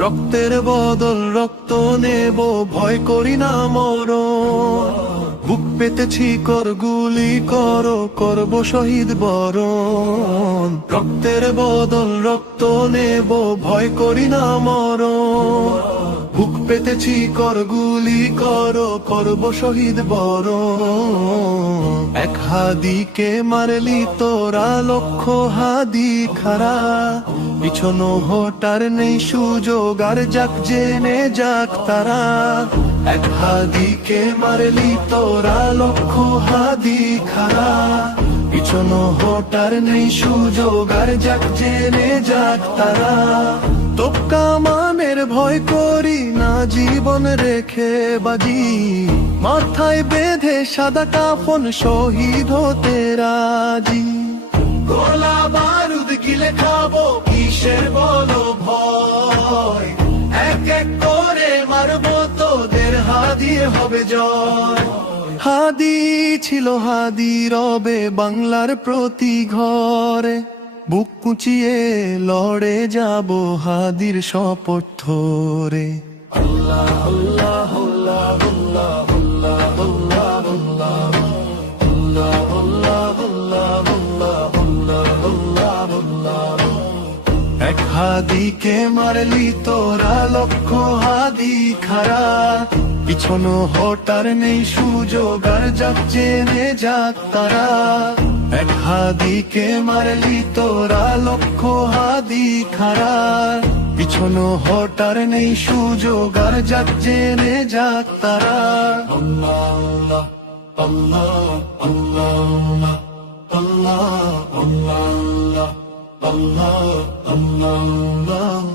রক্তের বদল রক্ত নেব, ভয় করি না মরণ। বুক পেতেছি কর গুলি করো, করব শহীদ বরণ। রক্তের বদল রক্ত নেব, ভয় করি না মরণ। বুক পেতেছি কর গুলি করো, করব শহীদ বরণ। এক হাদিকে মারলি তোরা, লক্ষ হাদি খারা। পিছনো হটার নেই সুযোগ, আর যাক জেনে যাক তারা। এক হাদিকে মারলি তোরা, লক্ষ হাদি খারা। পিছনো হটার নেই সুযোগ, আর যাক জেনে যাক তারা। তোপকা মানের ভয় করি না, জীবন রেখে বাজি। মাথায় বেঁধে সাদা কাফন, শহীদ হতে রাজি। গোলা বারুদ গিলে খাবো, কিসের বলো ভয়। এক এক করে মারবো তোদের, হাদি হবে জয়। হাদি ছিল হাদি রবে বাংলার প্রতি ঘরে। বুক কুচিয়ে লড়ে যাব হাদির শপথ ধরে। আল্লাহ আল্লাহ আল্লাহ আল্লাহ আল্লাহ আল্লাহ আল্লাহ আল্লাহ আল্লাহ। এক হাদিকে মারলি তোরা, লক্ষ হাদি খারা। পিছনো হটার নেই সুযোগ, আর যাক জেনে যাক তারা। এক হাদিকে মারলি তোরা, লক্ষ হাদি খারা। পিছনো হটার নেই সুযোগ, আর যাক জেনে যাক তারা। আল্লাহ আল্লাহ আল্লাহ আল্লাহ আল্লাহ আল্লাহ আল্লাহ আল্লাহ।